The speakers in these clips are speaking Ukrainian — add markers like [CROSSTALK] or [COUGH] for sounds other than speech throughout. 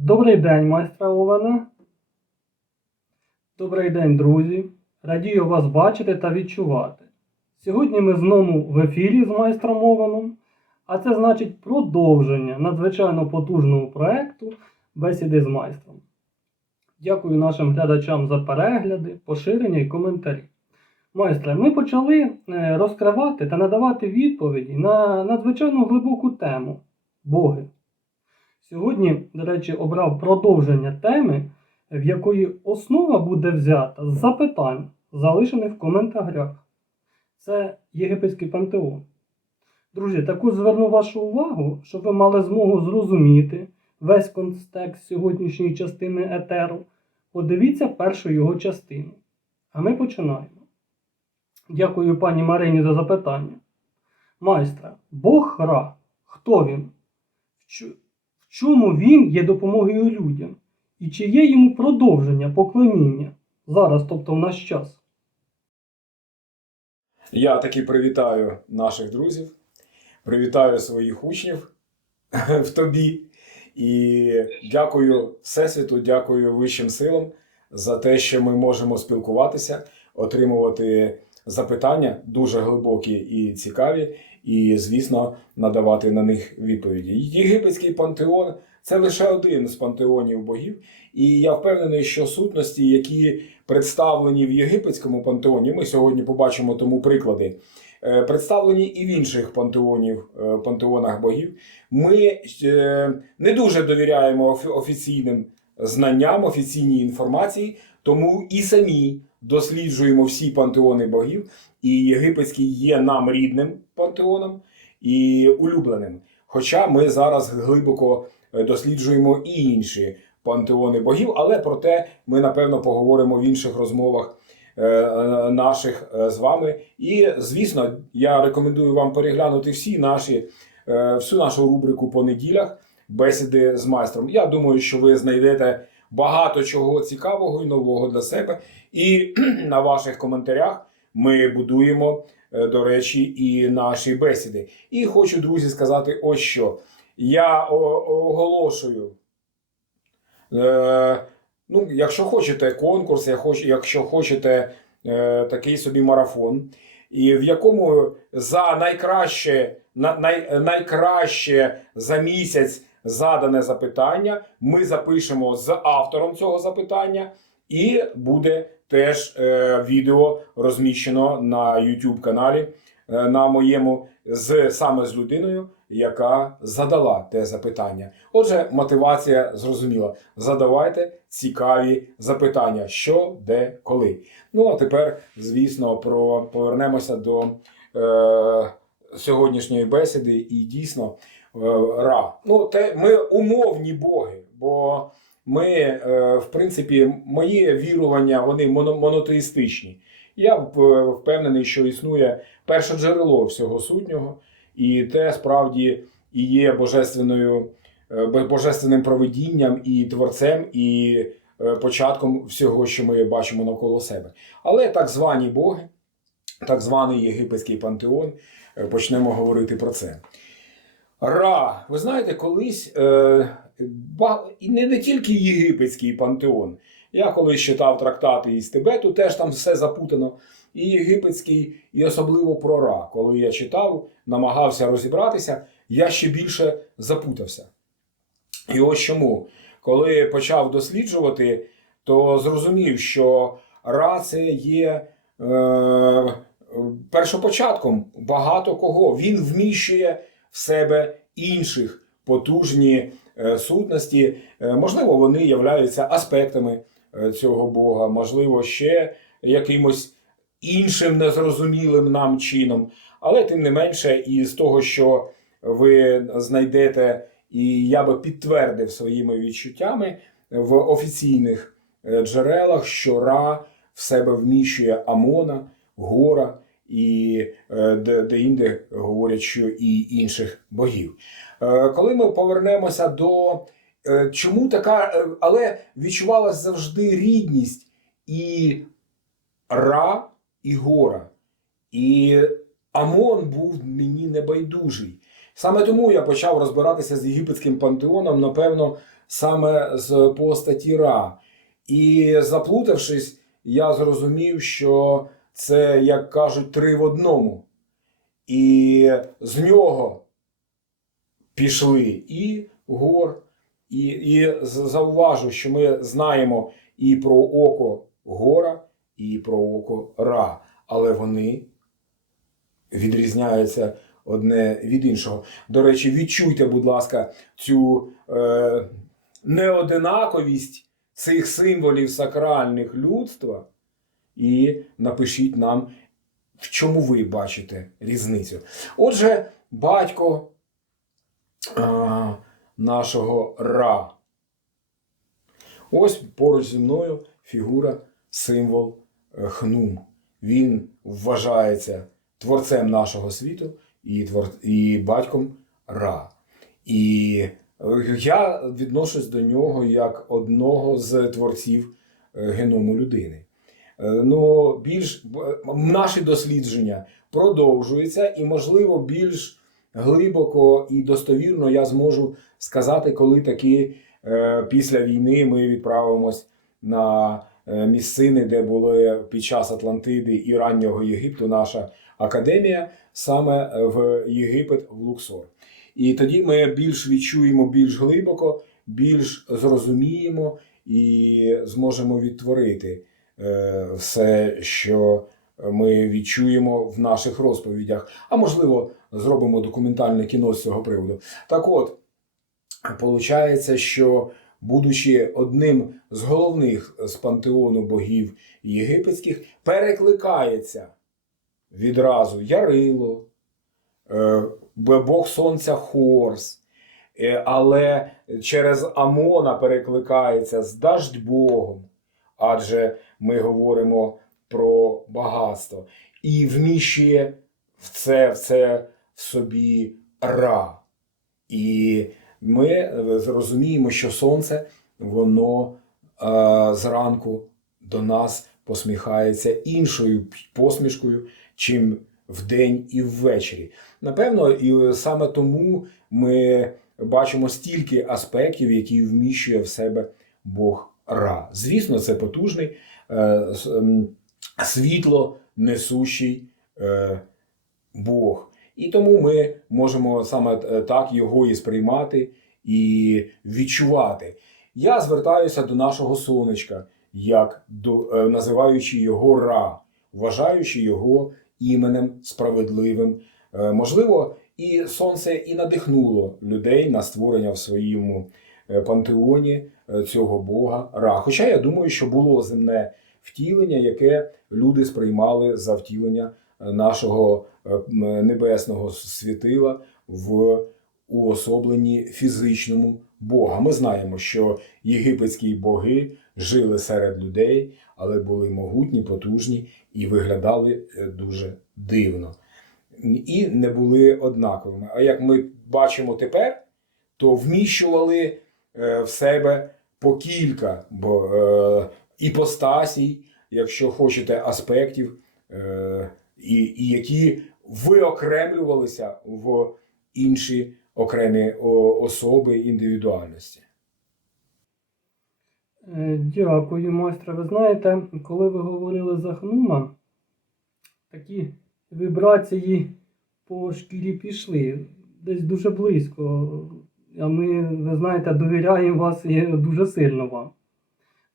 Добрий день, майстра Овена. Добрий день, друзі. Радію вас бачити та відчувати. Сьогодні ми знову в ефірі з майстром Овеном, а це значить продовження надзвичайно потужного проекту Бесіди з майстром. Дякую нашим глядачам за перегляди, поширення і коментарі. Майстре, ми почали е, розкривати та надавати відповіді на надзвичайно глибоку тему Боги. Сьогодні, до речі, обрав продовження теми, в якої основа буде взята з запитань, залишених в коментарях. Це єгипетський пантеон. Друзі, також зверну вашу увагу, щоб ви мали змогу зрозуміти весь контекст сьогоднішньої частини етеру. Подивіться першу його частину. А ми починаємо. Дякую пані Марині за запитання. Майстра, Бог Ра. Хто він? Чому він є допомогою людям? І чи є йому продовження поклоніння зараз, тобто в наш час? Я таки привітаю наших друзів, привітаю своїх учнів [LAUGHS] в тобі. І дякую Всесвіту, дякую Вищим силам за те, що ми можемо спілкуватися, отримувати запитання дуже глибокі і цікаві, і, звісно, надавати на них відповіді. Єгипетський пантеон це лише один з пантеонів богів. І я впевнений, що сутності, які представлені в єгипетському пантеоні, ми сьогодні побачимо тому приклади. е, Представлені і в інших пантеонів, е, пантеонах богів. Ми е, не дуже довіряємо офіційним знанням, офіційній інформації, тому і самі досліджуємо всі пантеони богів. І єгипетський є нам рідним пантеоном і улюбленим. Хоча ми зараз глибоко е, досліджуємо і інші пантеони богів, але про те ми напевно поговоримо в інших розмовах е, е, наших з вами. І звісно, я рекомендую вам переглянути всі наші, всю нашу рубрику по неділях бесіди з майстром. Я думаю, що ви знайдете багато чого цікавого і нового для себе. І [CLEARS THROAT] на ваших коментарях ми будуємо, е, до речі, і наші бесіди. І хочу, друзі, сказати ось що. Я оголошую. Е, ну, якщо хочете конкурс, якщо хочете е, такий собі марафон, і в якому за найкраще, на, най, найкраще за місяць задане запитання, ми запишемо з автором цього запитання, і буде теж е, відео розміщено на YouTube каналі е, на моєму з саме з людиною, яка задала те запитання. Отже, мотивація зрозуміла. Задавайте цікаві запитання, що, де, коли. Ну а тепер, звісно, про повернемося до е, сьогоднішньої бесіди і дійсно е, Ра. Ну, те, ми умовні боги, бо ми, е, в принципі, мої вірування вони монотеїстичні. Я впевнений, що існує перше джерело всього сутнього, і те справді і є божественною, е, божественним провидінням і творцем, і е, початком всього, що ми бачимо навколо себе. Але так звані боги, так званий єгипетський пантеон, е, почнемо говорити про це. Ра, ви знаєте, колись е, не, не тільки єгипетський пантеон. Я колись читав трактати із Тибету, теж там все запутано. І єгипетський, і особливо про Ра. Коли я читав, намагався розібратися, я ще більше запутався. І ось чому. Коли почав досліджувати, то зрозумів, що Ра це є е, першопочатком багато кого. Він вміщує в себе інших потужні е, сутності. Е, можливо, вони являються аспектами е, цього Бога, можливо, ще якимось іншим незрозумілим нам чином. Але тим не менше, із того, що ви знайдете, і я би підтвердив своїми відчуттями в офіційних джерелах, що Ра в себе вміщує Амона, Гора і е, де, де інде говорять, що і інших богів. Е, Коли ми повернемося до е, чому така, але відчувалася завжди рідність і Ра, і Гора. І Амон був мені небайдужий. Саме тому я почав розбиратися з єгипетським пантеоном, напевно, саме з постаті Ра. І заплутавшись, я зрозумів, що це, як кажуть, три в одному. І з нього пішли і гор, і, і зауважу, що ми знаємо і про око гора, і про око Ра, але вони відрізняються одне від іншого. До речі, відчуйте, будь ласка, цю е, неодинаковість цих символів сакральних людства і напишіть нам, в чому ви бачите різницю. Отже, батько а, нашого Ра. Ось поруч зі мною фігура, символ е, Хнум. Він вважається творцем нашого світу і, твор... і батьком Ра. І е, я відношусь до нього як одного з творців е, геному людини. Е, Ну, більш наші дослідження продовжуються, і, можливо, більш глибоко і достовірно я зможу сказати, коли таки е, після війни ми відправимось на е, місцини, де були під час Атлантиди і раннього Єгипту наша академія, саме в Єгипет, в Луксор. І тоді ми більш відчуємо більш глибоко, більш зрозуміємо і зможемо відтворити все, що ми відчуємо в наших розповідях. А можливо, зробимо документальне кіно з цього приводу. Так от, виходить, що будучи одним з головних з пантеону богів єгипетських, перекликається відразу Ярило, е, Бог Сонця Хорс, е, але через Амона перекликається з Даждь-Богом, адже ми говоримо про багатство, і вміщує в це, в це в собі Ра. І ми е, зрозуміємо, що сонце воно е, зранку до нас посміхається іншою посмішкою, чим вдень і ввечері. Напевно, і саме тому ми бачимо стільки аспектів, які вміщує в себе Бог Ра. Звісно, це потужний е, світло несущий е, Бог. І тому ми можемо саме е, так його і сприймати і відчувати. Я звертаюся до нашого сонечка, як до, е, називаючи його Ра, вважаючи його іменем справедливим. Е, Можливо, і сонце і надихнуло людей на створення в своєму е, пантеоні е, цього Бога Ра. Хоча я думаю, що було земне втілення, яке люди сприймали за втілення е, нашого е, небесного світила в уособленні фізичному Бога. Ми знаємо, що єгипетські боги жили серед людей, але були могутні, потужні і виглядали е, дуже дивно. І не були однаковими. А як ми бачимо тепер, то вміщували е, в себе по кілька е, іпостасій, якщо хочете, аспектів, е, і, і які виокремлювалися в інші окремі особи індивідуальності. Е, Дякую, майстре. Ви знаєте, коли ви говорили за Хнума, такі вібрації по шкірі пішли десь дуже близько. А ми, ви знаєте, довіряємо вас і дуже сильно вам.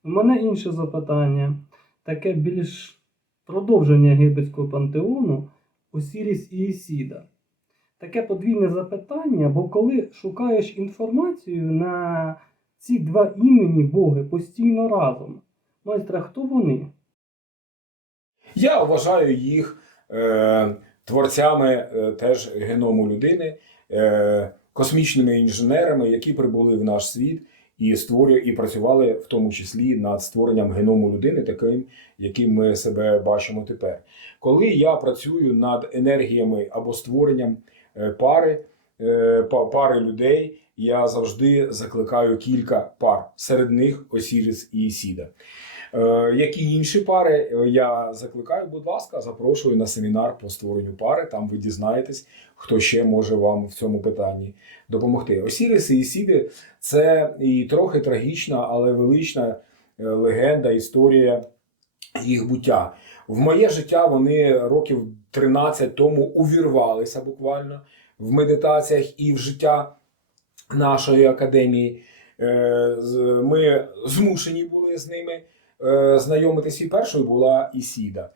У мене інше запитання, таке більш продовження єгипетського пантеону Осіріс і Ісіда. Таке подвійне запитання, бо коли шукаєш інформацію на ці два імені Боги постійно разом. Майстра, хто вони? Я вважаю їх е, творцями е, теж геному людини, е, космічними інженерами, які прибули в наш світ і створювали і працювали в тому числі над створенням геному людини, таким, яким ми себе бачимо тепер. Коли я працюю над енергіями або створенням е, пари, е, пари людей, я завжди закликаю кілька пар, серед них Осіріс і Ісіда. Е, Які інші пари е, я закликаю, будь ласка, запрошую на семінар по створенню пари. Там ви дізнаєтесь, хто ще може вам в цьому питанні допомогти. Осіріси і Сіди це і трохи трагічна, але велична е, легенда, історія їх буття. В моє життя вони років 13 тому увірвалися буквально в медитаціях і в життя нашої академії. Ми змушені були з ними знайомитись. І першою була Ісіда.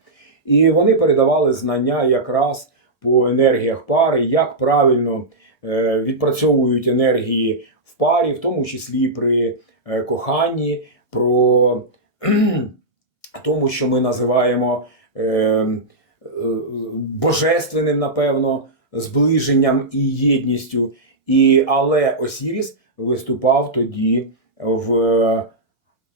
І вони передавали знання якраз по енергіях пари, як правильно е, відпрацьовують енергії в парі, в тому числі при е, коханні, про [CLEARS THROAT] тому, що ми називаємо е, е, божественним, напевно, зближенням і єдністю. І, але Осіріс виступав тоді в е,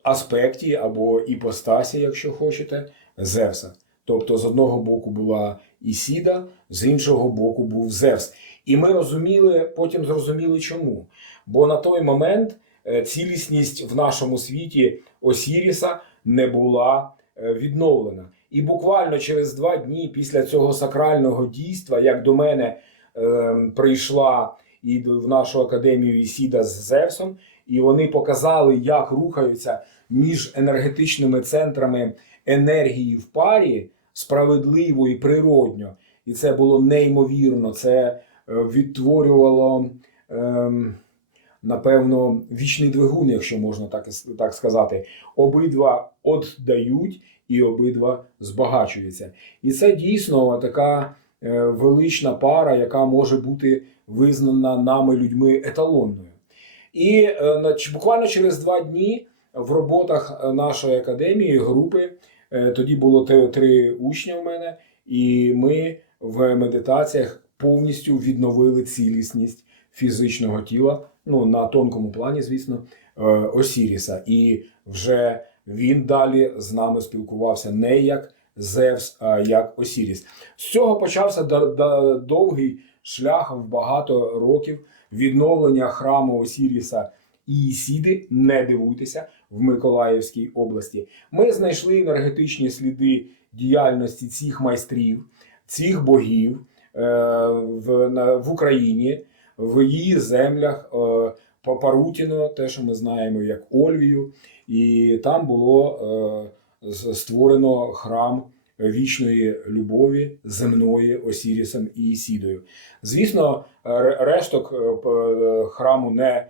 аспекті або іпостасі, якщо хочете, Зевса. Тобто, з одного боку була Ісіда, з іншого боку був Зевс. І ми розуміли, потім зрозуміли чому. Бо на той момент е, цілісність в нашому світі Осіріса не була е, відновлена. І буквально через два дні після цього сакрального дійства, як до мене е, прийшла і в нашу академію Ісіда з Зевсом, і вони показали, як рухаються між енергетичними центрами енергії в парі справедливо і природньо. І це було неймовірно. Це е, відтворювало, ем, напевно, вічний двигун, якщо можна так, так сказати. Обидва отдають і обидва збагачуються. І це дійсно така е, велична пара, яка може бути визнана нами людьми еталонною. І е, буквально через два дні в роботах е, нашої академії, групи, е, тоді було три учня в мене, і ми в медитаціях повністю відновили цілісність фізичного тіла, ну на тонкому плані, звісно, Осіріса. І вже він далі з нами спілкувався не як Зевс, а як Осіріс. З цього почався довгий шлях в багато років відновлення храму Осіріса і Ісіди. Не дивуйтеся в Миколаївській області. Ми знайшли енергетичні сліди діяльності цих майстрів, цих богів е, в, Україні, в її землях. Е, Папарутіно, те, що ми знаємо як Ольвію, і там було е, створено храм вічної любові земної Осірісом і Ісідою. Звісно, решток е, е, храму не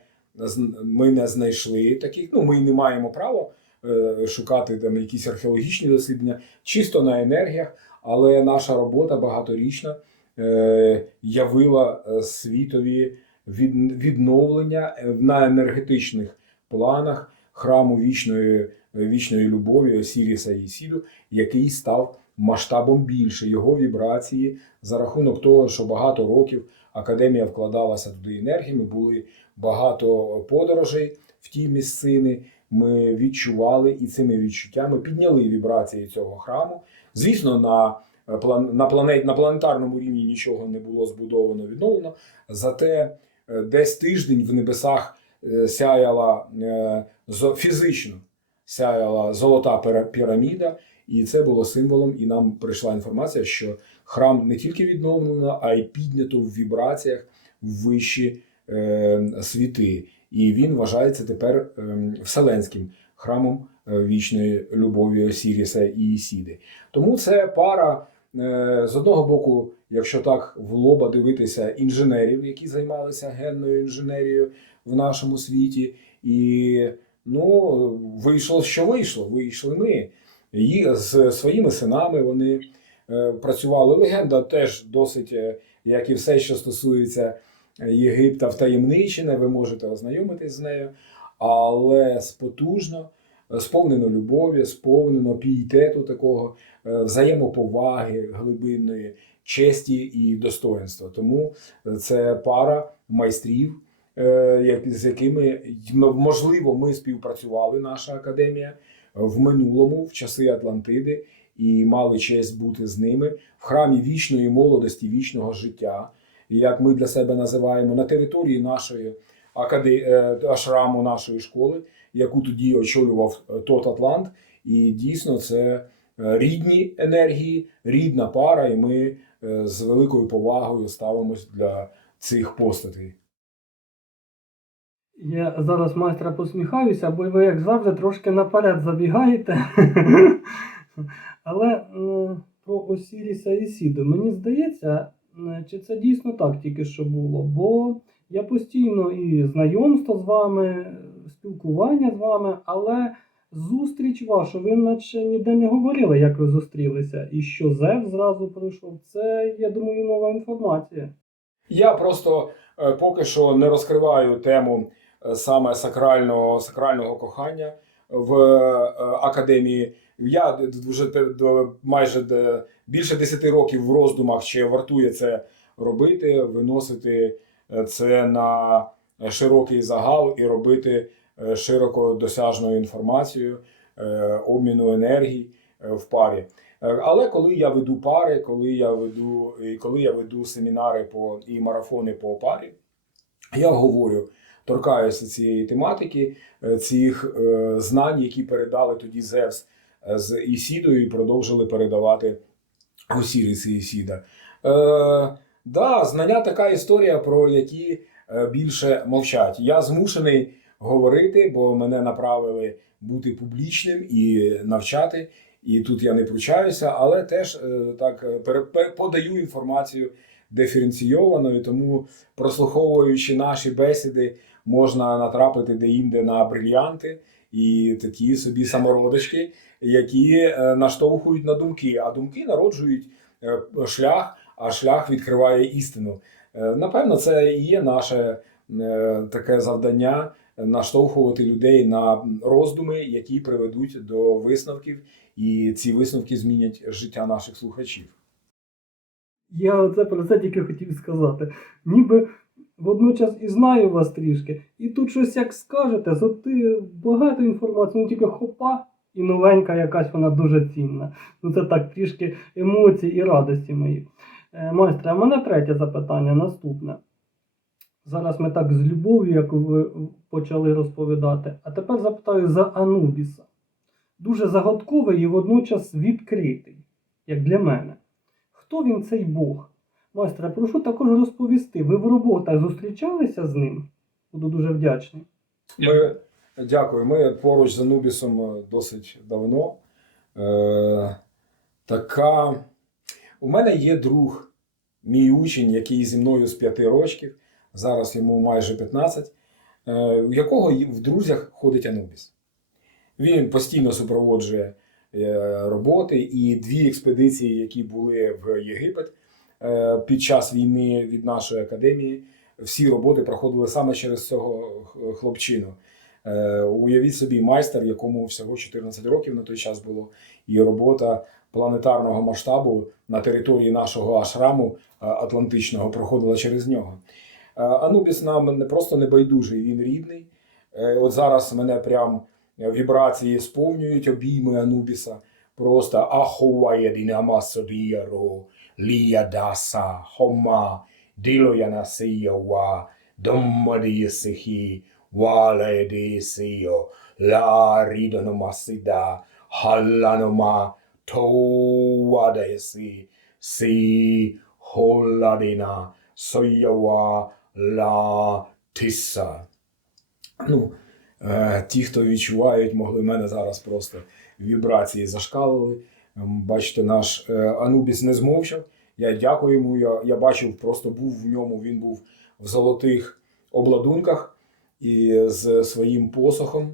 ми не знайшли таких. Ну, ми не маємо права е, шукати там якісь археологічні дослідження, чисто на енергіях, але наша робота багаторічна явила світові відновлення на енергетичних планах храму вічної, вічної любові Осіріса і Ісіду, який став масштабом більше його вібрації за рахунок того, що багато років академія вкладалася туди енергіями, були багато подорожей в ті місцини. Ми відчували і цими відчуттями підняли вібрації цього храму. Звісно, на е, на, планет, на планетарному рівні нічого не було збудовано, відновлено. Зате е, десь тиждень в небесах е, сяяла фізично сяяла золота піраміда, і це було символом. І нам прийшла інформація, що храм не тільки відновлено, а й піднято в вібраціях в вищі е, світи. І він вважається тепер е, вселенським храмом е, вічної любові Осіріса і Ісіди. Тому це пара е, з одного боку, якщо так в лоба дивитися, інженерів, які займалися генною інженерією в нашому світі, і ну вийшло, що вийшло. Вийшли ми. Їх з своїми синами вони е, працювали. Легенда теж досить, е, як і все, що стосується Єгипта, втаємничене, ви можете ознайомитись з нею, але потужно, сповнено любові, сповнено пієтету такого, е, взаємоповаги глибинної, честі і достоинства. Тому це пара майстрів, з якими можливо ми співпрацювали, наша академія в минулому, в часи Атлантиди, і мали честь бути з ними в храмі вічної молодості, вічного життя, як ми для себе називаємо, на території нашої акаде... е, ашраму нашої школи, яку тоді очолював е, тот Атлант. І дійсно це е, рідні енергії, рідна пара, і ми е, з великою повагою ставимось для цих постатей. Я зараз майстра посміхаюся, бо ви, як завжди, трошки наперед забігаєте. [LAUGHS] Але м, про Осіріса і Сіду, мені здається, чи це дійсно так тільки що було? Бо я постійно і знайомство з вами, спілкування з вами, але зустріч вашу, ви наче ніде не говорили, як ви зустрілися, і що Зев зразу прийшов. Це, я думаю, нова інформація. Я просто е, поки що не розкриваю тему саме сакрального, сакрального кохання в е, академії. Я вже майже більше 10 років в роздумах, чи вартує це робити, виносити е, це на широкий загал і робити е, широко досяжну інформацію, е, обміну енергій е, в парі. Е, Але коли я веду пари, коли я веду, коли я веду семінари по і марафони по парі, я говорю, торкаюся цієї тематики, е, цих е, знань, які передали тоді Зевс е, з Ісідою, і продовжили передавати Осіріс і Ісіда. Е, да, знання така історія, про які більше мовчать. Я змушений говорити, бо мене направили бути публічним і навчати. І тут я не пручаюся, але теж так подаю інформацію диференційовано, і тому, прослуховуючи наші бесіди, можна натрапити деінде на брильянти і такі собі самородочки, які е, наштовхують на думки, а думки народжують е, шлях, а шлях відкриває істину. Е, Напевно, це і є наше таке завдання наштовхувати людей на роздуми, які приведуть до висновків, і ці висновки змінять життя наших слухачів. Я оце про це тільки хотів сказати. Ніби водночас і знаю вас трішки, і тут щось як скажете, то ти багато інформації, ну тільки хопа, і новенька якась вона дуже цінна. Ну це так трішки емоцій і радості мої. Е, майстре, а в мене третє запитання, наступне. Зараз ми так з любов'ю, як ви почали розповідати. А тепер запитаю за Анубіса. Дуже загадковий і водночас відкритий, як для мене. Хто він цей Бог? Майстре, прошу також розповісти. Ви в роботах зустрічалися з ним? Буду дуже вдячний. Ми дякую. Ми поруч з Анубісом е, досить давно. Е, така. У мене є друг, мій учень, який зі мною з п'яти років, зараз йому майже 15, е, у якого в друзях ходить Анубіс. Він постійно супроводжує е, роботи і дві експедиції, які були в Єгипет під час війни від нашої академії. Всі роботи проходили саме через цього хлопчину. Е, Уявіть собі, майстер, якому всього 14 років на той час було, і робота планетарного масштабу на території нашого ашраму е, Атлантичного проходила через нього. Е, Анубіс нам не просто не байдужий, він рідний. Е, От зараз мене прям вібрації сповнюють обійми Анубіса. Просто ахуає дінамасодіяро, ліядаса, хома, ділоянасиява, доммадієсихі, валедісіо, ларідономасида, халанома, товадесі, сі, холадина, соява, ла, тиса. Ну, е, ті, хто відчувають, могли мене зараз просто вібрації зашкалили. Ем, Бачите, наш е, Анубіс не змовчав. Я дякую йому. Я, я бачив, просто був в ньому. Він був в золотих обладунках і з своїм посохом.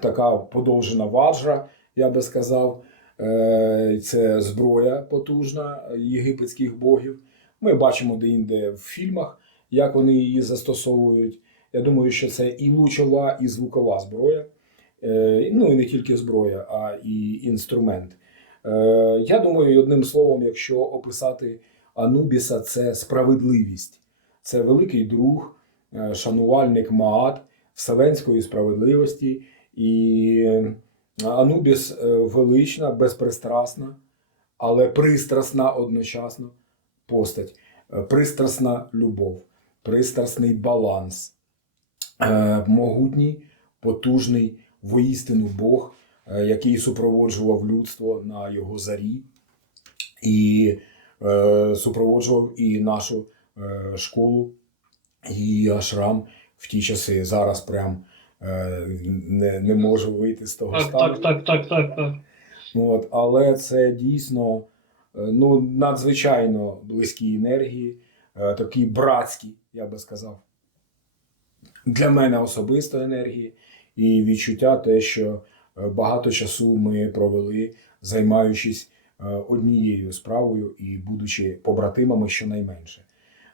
Така подовжена ваджра, я би сказав. Е, Це зброя потужна єгипетських богів. Ми бачимо деінде в фільмах, як вони її застосовують. Я думаю, що це і лучова, і звукова зброя. Е, Ну і не тільки зброя, а і інструмент. Е, Я думаю, одним словом, якщо описати Анубіса, це справедливість. Це великий друг, е, шанувальник Маат, вселенської справедливості. І Анубіс е, велична, безпристрасна, але пристрасна одночасно постать, пристрасна любов, пристрасний баланс, могутній, потужний воістину Бог, який супроводжував людство на його зарі, і е, супроводжував і нашу е, школу, і ашрам в ті часи. Зараз прям е, не, не можу вийти з того Так, стану. так, так, так, так, так. От, але це дійсно е, ну, надзвичайно близькі енергії, е, такі братські, я би сказав. Для мене особисто енергії і відчуття те, що е, багато часу ми провели, займаючись е, однією справою і будучи побратимами щонайменше.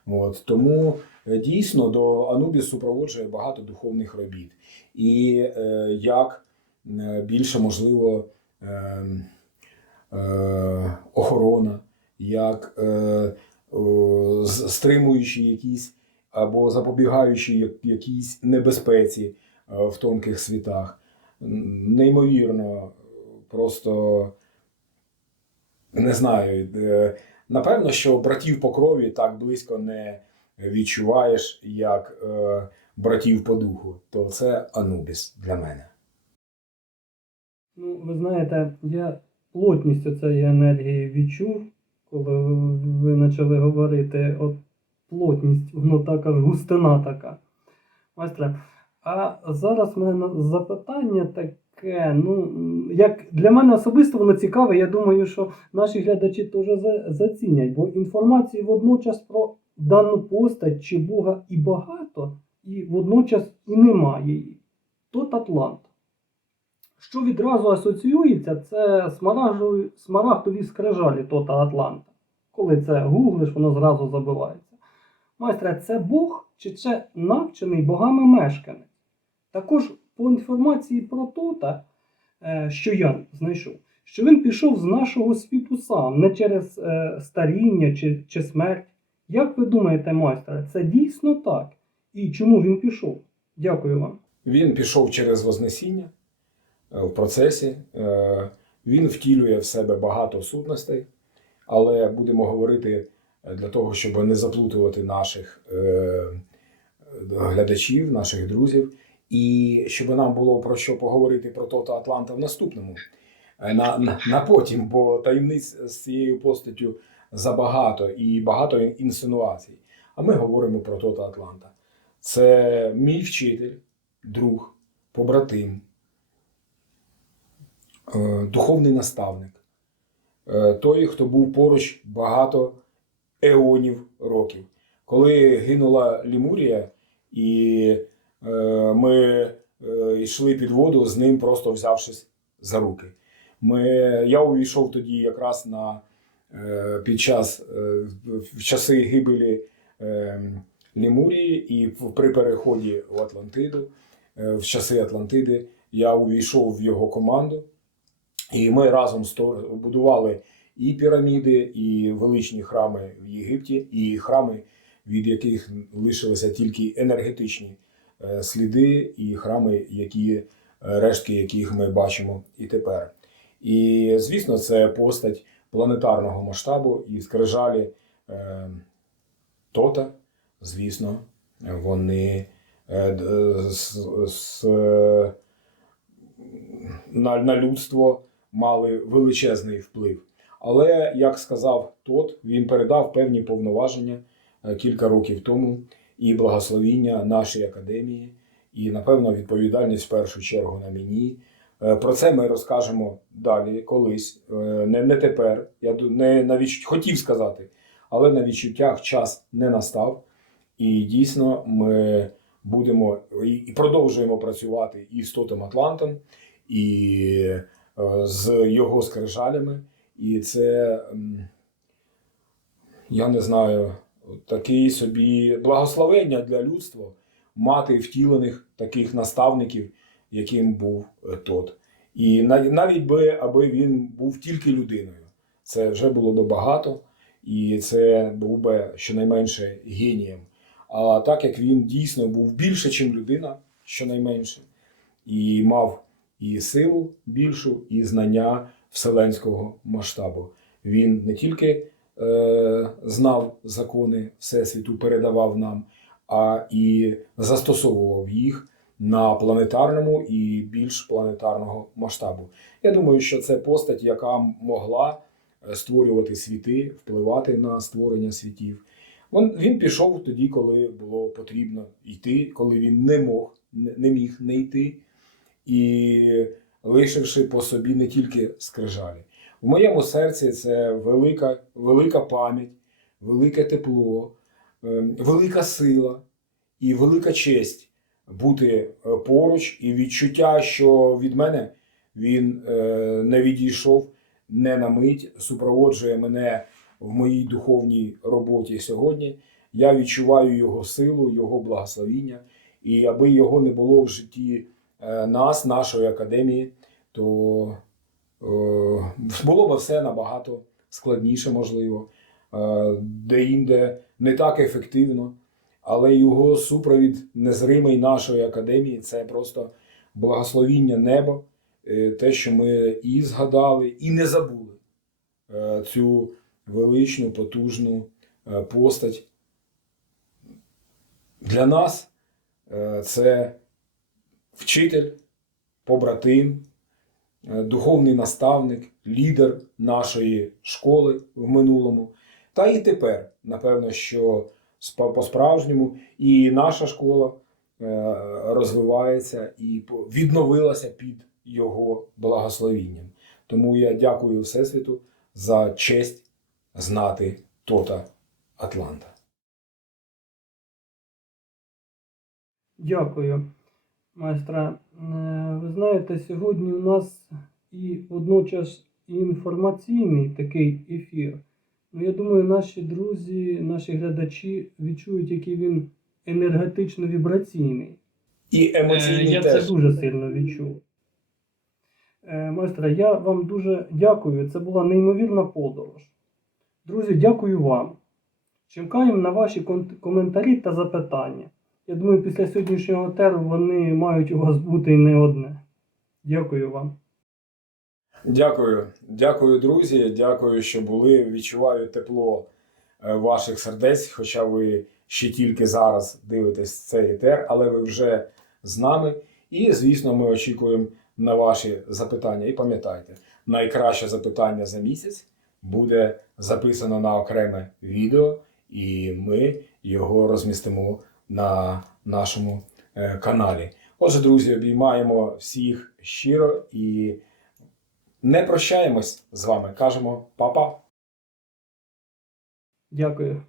От, тому е, дійсно до Анубіс супроводжує багато духовних робіт. І е, як е, більше можливо е, е, охорона, як е, стримуючи якісь або запобігаючи якійсь небезпеці е, в тонких світах. Неймовірно, просто не знаю. е, Напевно, що братів по крові так близько не відчуваєш, як е, братів по духу. То це Анубіс для мене. Ну, ви знаєте, я плотність цієї енергії відчув, коли ви почали говорити. От плотність, воно така ж густина така. Майстре, а зараз в мене запитання таке. Ну, як для мене особисто воно цікаве, я думаю, що наші глядачі теж за- зацінять, бо інформації водночас про дану постать чи Бога і багато, і водночас і немає її. Тот Атлант. Що відразу асоціюється, це смарагдові скрижалі Тота Атланта. Коли це гуглиш, воно зразу забивається. Майстре, це Бог чи це навчений богами мешканець? Також по інформації про Тота, е, що я знайшов, що він пішов з нашого світу сам, не через е, старіння чи, чи смерть. Як ви думаєте, майстре, це дійсно так? І чому він пішов? Дякую вам. Він пішов через Вознесіння е, в процесі. Він втілює в себе багато сутностей, але будемо говорити для того, щоб не заплутувати наших глядачів, наших друзів, і щоб нам було про що поговорити про Тота Атланта в наступному. е, На, на, на потім, бо таємниць з цією постаттю забагато і багато інсинуацій. А ми говоримо про Тота Атланта. Це мій вчитель, друг, побратим, е, духовний наставник, е, той, хто був поруч багато еонів років. Коли гинула Лімурія, і ми е, йшли під воду з ним, просто взявшись за руки. Ми, я увійшов тоді якраз на, е, під час е, в часи гибелі е, Лімурії, і при переході в Атлантиду, е, в часи Атлантиди, я увійшов в його команду, і ми разом будували і піраміди, і величні храми в Єгипті, і храми, від яких лишилися тільки енергетичні е, сліди, і храми, які, е, рештки яких ми бачимо і тепер. І, звісно, це постать планетарного масштабу і скрижалі е, Тота, звісно, вони е, з, з, е, на, на людство мали величезний вплив. Але, як сказав Тот, він передав певні повноваження е, кілька років тому і благословіння нашій академії, і, напевно, відповідальність в першу чергу на мені. Е, Про це ми розкажемо далі, колись, Е, не, не тепер. Я не на відч... хотів сказати, але на відчуттях час не настав. І дійсно ми будемо і і продовжуємо працювати і з Тотом Атлантом, і е, з його скрижалями. І це, я не знаю, такий собі благословення для людства мати втілених таких наставників, яким був е, тот. І навіть би, аби він був тільки людиною, це вже було би багато, і це був би щонайменше генієм. А так як він дійсно був більше, ніж людина, щонайменше, і мав і силу більшу, і знання вселенського масштабу. Він не тільки знав закони Всесвіту, передавав нам, а і застосовував їх на планетарному і більш планетарного масштабу. Я думаю, що це постать, яка могла е, створювати світи, впливати на створення світів. Він, він пішов тоді, коли було потрібно йти, коли він не мог, не міг не йти, і лишивши по собі не тільки скрижалі. В моєму серці це велика, велика пам'ять, велике тепло, е, велика сила і велика честь бути е, поруч, і відчуття, що від мене він е, не відійшов не на мить, супроводжує мене в моїй духовній роботі сьогодні. Я відчуваю його силу, його благословіння. І аби його не було в житті е, нас, нашої академії, то було б все набагато складніше, можливо, е, де-інде не так ефективно. Але його супровід незримий нашої академії це просто благословіння неба, е, те, що ми і згадали, і не забули е, цю величну, потужну е, постать. Для нас е, це вчитель, побратим, е, духовний наставник, лідер нашої школи в минулому. Та і тепер, напевно, що по-справжньому і наша школа е, розвивається і відновилася під його благословінням. Тому я дякую Всесвіту за честь знати Тота Атланта. Дякую, майстра. Е, Ви знаєте, сьогодні у нас і водночас і інформаційний такий ефір. Ну, я думаю, наші друзі, наші глядачі відчують, який він енергетично-вібраційний. І Е, емоційний Я теж. це дуже сильно відчув. Е, Майстра, я вам дуже дякую. Це була неймовірна подорож. Друзі, дякую вам. Чекаємо на ваші коментарі та запитання. Я думаю, після сьогоднішнього теру вони мають у вас бути і не одне. Дякую вам. Дякую, дякую, друзі. Дякую, що були. Відчуваю тепло е, ваших сердець, хоча ви ще тільки зараз дивитесь цей етер, але ви вже з нами. І, звісно, ми очікуємо на ваші запитання. І пам'ятайте, найкраще запитання за місяць буде записано на окреме відео, і ми його розмістимо на нашому е, каналі. Отже, друзі, обіймаємо всіх щиро і не прощаємось з вами. Кажемо па-па. Дякую.